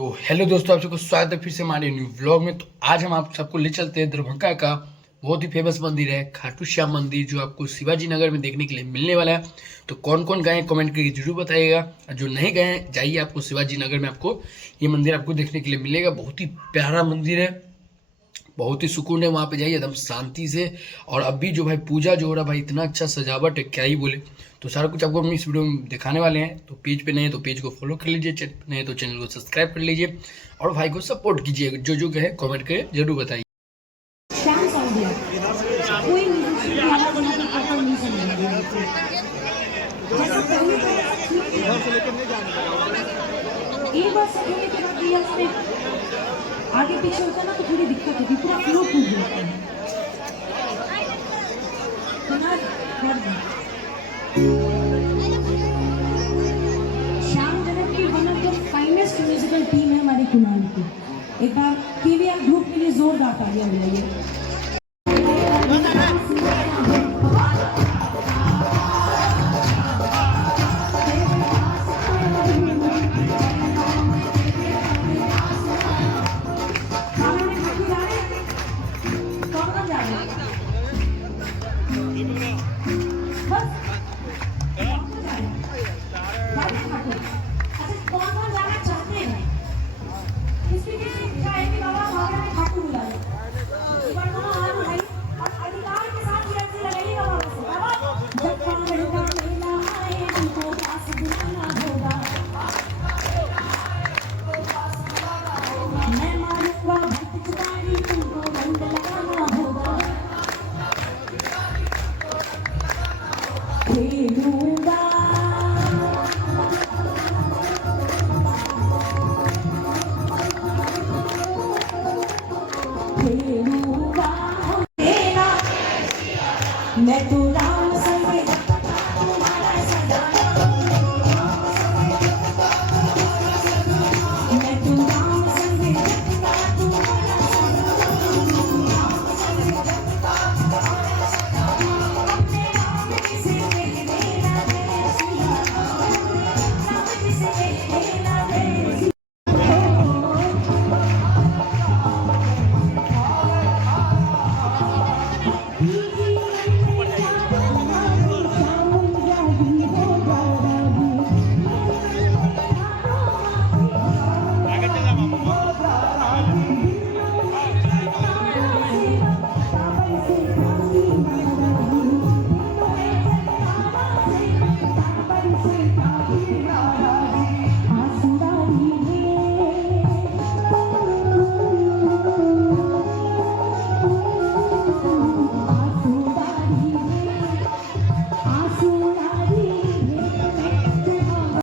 तो हेलो दोस्तों, आप सबको स्वागत है फिर से हमारे न्यू व्लॉग में। तो आज हम आप सबको ले चलते हैं दरभंगा का बहुत ही फेमस मंदिर है खाटू श्याम मंदिर, जो आपको शिवाजी नगर में देखने के लिए मिलने वाला है। तो कौन कौन गए कमेंट करके जरूर बताइएगा, और जो नहीं गए जाइए, आपको शिवाजी नगर में आपको ये मंदिर आपको देखने के लिए मिलेगा। बहुत ही प्यारा मंदिर है, बहुत ही सुकून है, वहाँ पे जाइए एकदम शांति से। और अभी जो भाई पूजा जो हो रहा है भाई, इतना अच्छा सजावट है क्या ही बोले। तो सारा कुछ आपको हम इस वीडियो में दिखाने वाले हैं। तो पेज पे नए हैं तो पेज को फॉलो कर लीजिए, चैनल पे नए हैं तो चैनल को सब्सक्राइब कर लीजिए, और भाई को सपोर्ट कीजिए। जो जो कहे कमेंट करके जरूर बताइए। एक बार सही के बाद दिया उसने आगे पीछे होता ना तो थोड़ी दिक्कत होती, पूरा फ्लो टूट जाता है। श्याम जनक की one of the finest musical team है हमारी कुणाल की। एक बार पीवीआर ग्रुप के लिए जोरदार तालियां मिलाइए। मैं तो